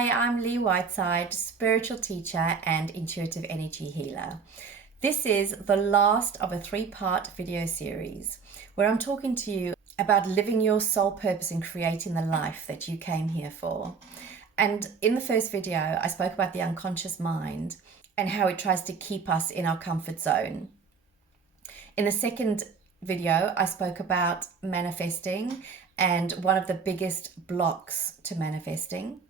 Hi, I'm Lee Whiteside, spiritual teacher and intuitive energy healer. This is the last of a three-part video series where I'm talking to you about living your soul purpose and creating the life that you came here for. And in the first video, I spoke about the unconscious mind and how it tries to keep us in our comfort zone. In the second video, I spoke about manifesting and one of the biggest blocks to manifesting.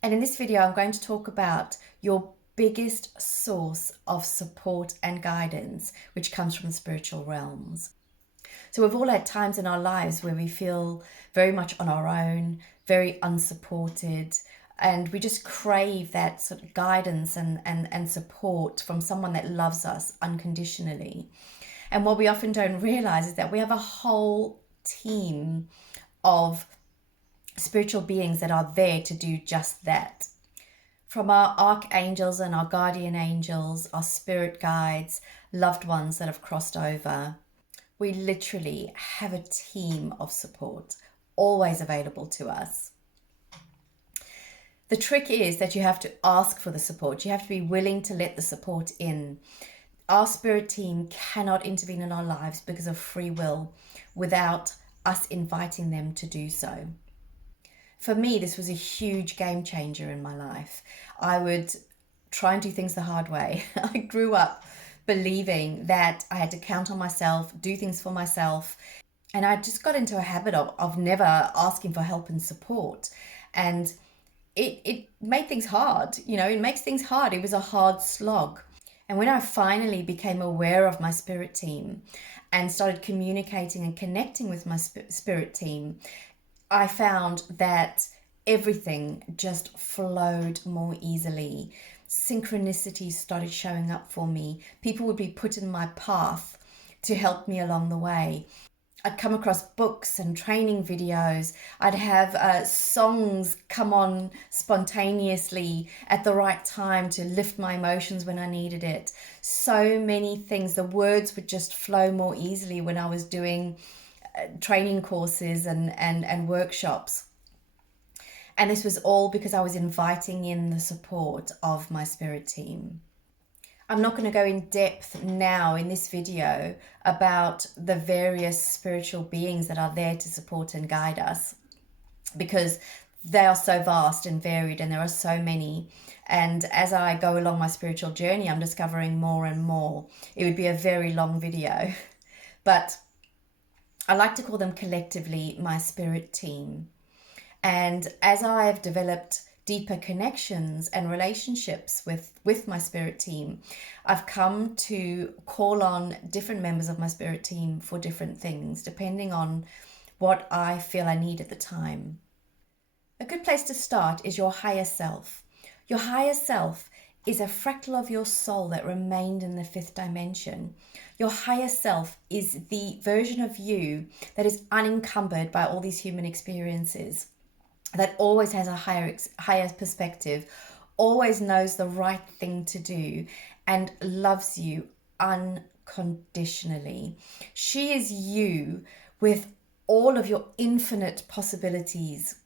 And in this video, I'm going to talk about your biggest source of support and guidance, which comes from the spiritual realms. So we've all had times in our lives where we feel very much on our own, very unsupported, and we just crave that sort of guidance and support from someone that loves us unconditionally. And what we often don't realize is that we have a whole team of spiritual beings that are there to do just that. From our archangels and our guardian angels, our spirit guides, loved ones that have crossed over, we literally have a team of support always available to us. The trick is that you have to ask for the support. You have to be willing to let the support in. Our spirit team cannot intervene in our lives because of free will without us inviting them to do so. For me, this was a huge game changer in my life. I would try and do things the hard way. I grew up believing that I had to count on myself, do things for myself, and I just got into a habit of never asking for help and support. And it made things hard. It makes things hard. It was a hard slog. And when I finally became aware of my spirit team and started communicating and connecting with my spirit team, I found that everything just flowed more easily. Synchronicities started showing up for me. People would be put in my path to help me along the way. I'd come across books and training videos. I'd have songs come on spontaneously at the right time to lift my emotions when I needed it. So many things. The words would just flow more easily when I was doing training courses and workshops. And this was all because I was inviting in the support of my spirit team. I'm not going to go in depth now in this video about the various spiritual beings that are there to support and guide us, because they are so vast and varied and there are so many. And as I go along my spiritual journey, I'm discovering more and more. It would be a very long video, but I like to call them collectively my spirit team. And as I have developed deeper connections and relationships with my spirit team, I've come to call on different members of my spirit team for different things, depending on what I feel I need at the time. A good place to start is your higher self. Your higher self is a fractal of your soul that remained in the fifth dimension. Your higher self is the version of you that is unencumbered by all these human experiences, that always has a higher perspective, always knows the right thing to do, and loves you unconditionally. She is you with all of your infinite possibilities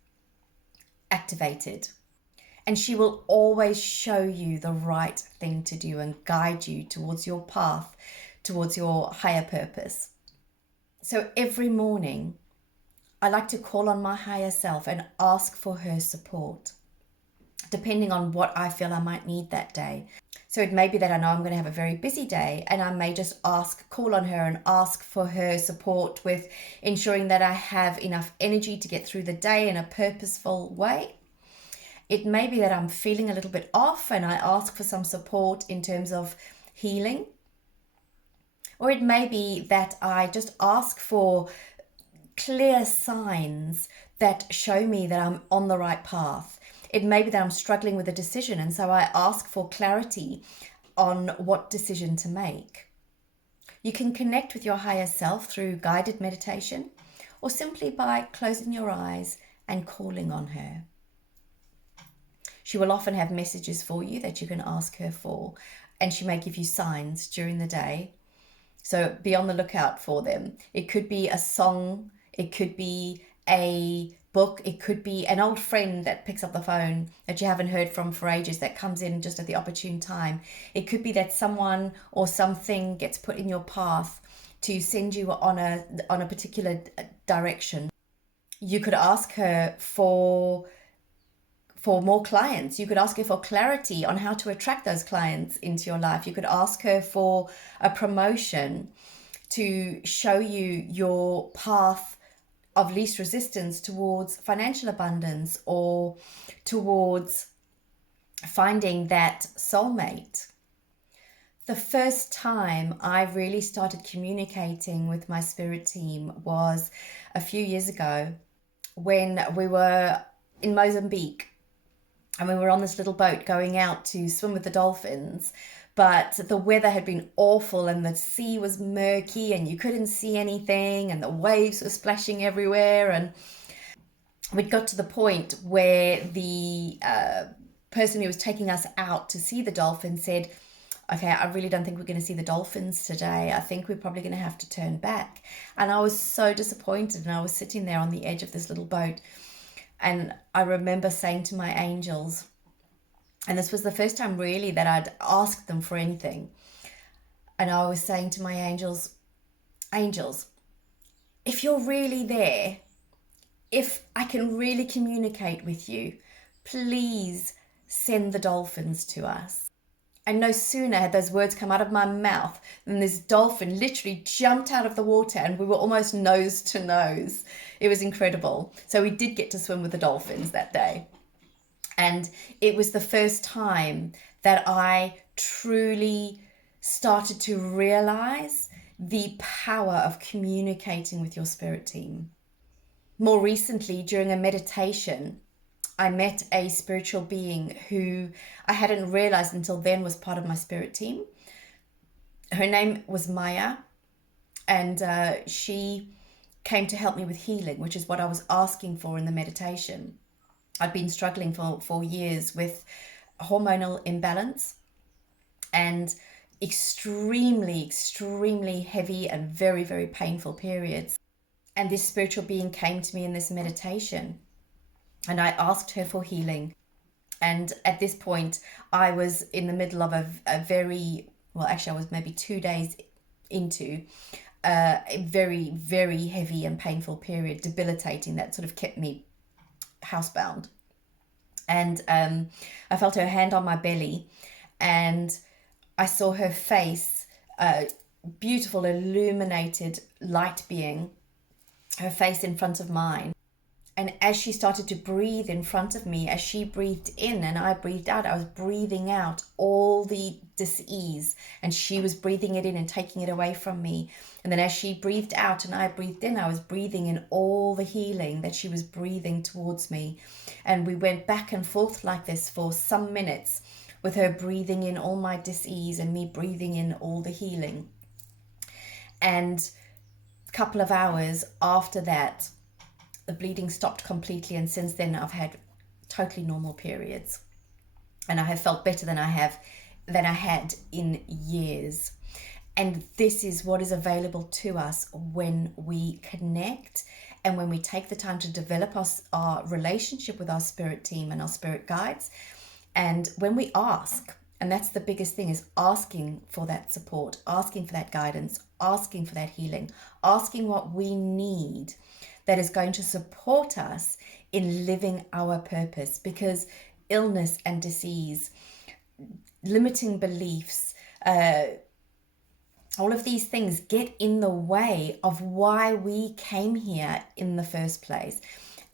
activated. And she will always show you the right thing to do and guide you towards your path, towards your higher purpose. So every morning, I like to call on my higher self and ask for her support, depending on what I feel I might need that day. So it may be that I know I'm going to have a very busy day, and I may just call on her and ask for her support with ensuring that I have enough energy to get through the day in a purposeful way. It may be that I'm feeling a little bit off and I ask for some support in terms of healing. Or it may be that I just ask for clear signs that show me that I'm on the right path. It may be that I'm struggling with a decision, and so I ask for clarity on what decision to make. You can connect with your higher self through guided meditation or simply by closing your eyes and calling on her. She will often have messages for you that you can ask her for, and she may give you signs during the day. So be on the lookout for them. It could be a song, it could be a book. It could be an old friend that picks up the phone that you haven't heard from for ages, that comes in just at the opportune time. It could be that someone or something gets put in your path to send you on a particular direction. You could ask her for more clients. You could ask her for clarity on how to attract those clients into your life. You could ask her for a promotion to show you your path of least resistance towards financial abundance, or towards finding that soulmate. The first time I really started communicating with my spirit team was a few years ago, when we were in Mozambique and we were on this little boat going out to swim with the dolphins. But the weather had been awful and the sea was murky and you couldn't see anything and the waves were splashing everywhere. And we'd got to the point where the person who was taking us out to see the dolphins said, okay, I really don't think we're going to see the dolphins today. I think we're probably going to have to turn back. And I was so disappointed, and I was sitting there on the edge of this little boat. And I remember saying to my angels, and this was the first time really that I'd asked them for anything. And I was saying to my angels, if you're really there, if I can really communicate with you, please send the dolphins to us. And no sooner had those words come out of my mouth than this dolphin literally jumped out of the water, and we were almost nose to nose. It was incredible. So we did get to swim with the dolphins that day. And it was the first time that I truly started to realize the power of communicating with your spirit team. More recently, during a meditation, I met a spiritual being who I hadn't realized until then was part of my spirit team. Her name was Maya, and she came to help me with healing, which is what I was asking for in the meditation. I'd been struggling for years with hormonal imbalance and extremely, extremely heavy and very, very painful periods. And this spiritual being came to me in this meditation, and I asked her for healing. And at this point, I was in the middle of a very, well, actually I was maybe 2 days into a very, very heavy and painful period, debilitating, that sort of kept me housebound. And I felt her hand on my belly, and I saw her face, beautiful, illuminated light being, her face in front of mine. And as she started to breathe in front of me, as she breathed in and I breathed out, I was breathing out all the dis-ease, and she was breathing it in and taking it away from me. And then as she breathed out and I breathed in, I was breathing in all the healing that she was breathing towards me. And we went back and forth like this for some minutes, with her breathing in all my dis-ease and me breathing in all the healing. And a couple of hours after that, the bleeding stopped completely, and since then I've had totally normal periods, and I have felt better than I had in years. And this is what is available to us when we connect and when we take the time to develop our relationship with our spirit team and our spirit guides, and when we ask. And that's the biggest thing, is asking for that support, asking for that guidance, asking for that healing, asking what we need that is going to support us in living our purpose. Because illness and disease, limiting beliefs, all of these things get in the way of why we came here in the first place.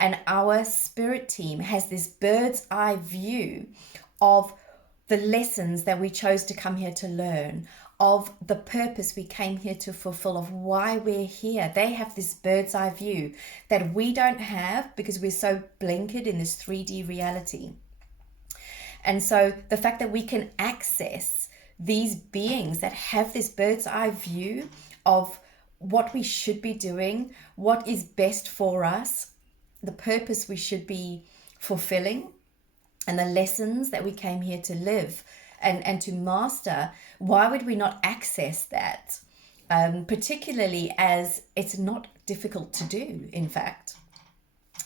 And our spirit team has this bird's eye view of the lessons that we chose to come here to learn, of the purpose we came here to fulfill, of why we're here. They have this bird's eye view that we don't have, because we're so blinkered in this 3D reality. And so the fact that we can access these beings that have this bird's eye view of what we should be doing, what is best for us, the purpose we should be fulfilling, and the lessons that we came here to live and to master, why would we not access that? Particularly as it's not difficult to do, in fact.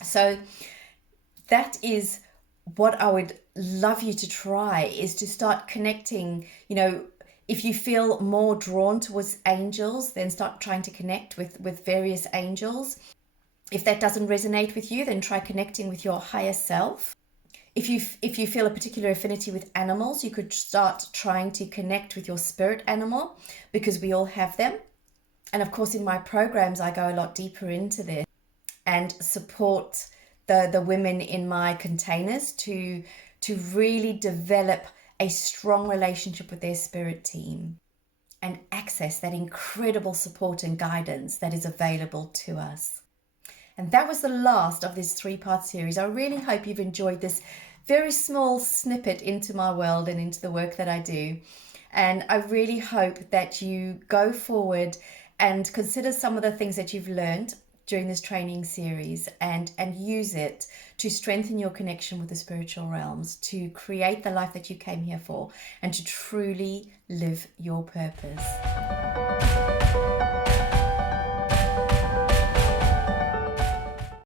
So that is what I would love you to try, is to start connecting. If you feel more drawn towards angels, then start trying to connect with various angels. If that doesn't resonate with you, then try connecting with your higher self. If you feel a particular affinity with animals, you could start trying to connect with your spirit animal, because we all have them. And of course, in my programs, I go a lot deeper into this and support the women in my containers to really develop a strong relationship with their spirit team and access that incredible support and guidance that is available to us. And that was the last of this 3-part series. I really hope you've enjoyed this very small snippet into my world and into the work that I do. And I really hope that you go forward and consider some of the things that you've learned during this training series and use it to strengthen your connection with the spiritual realms, to create the life that you came here for, and to truly live your purpose.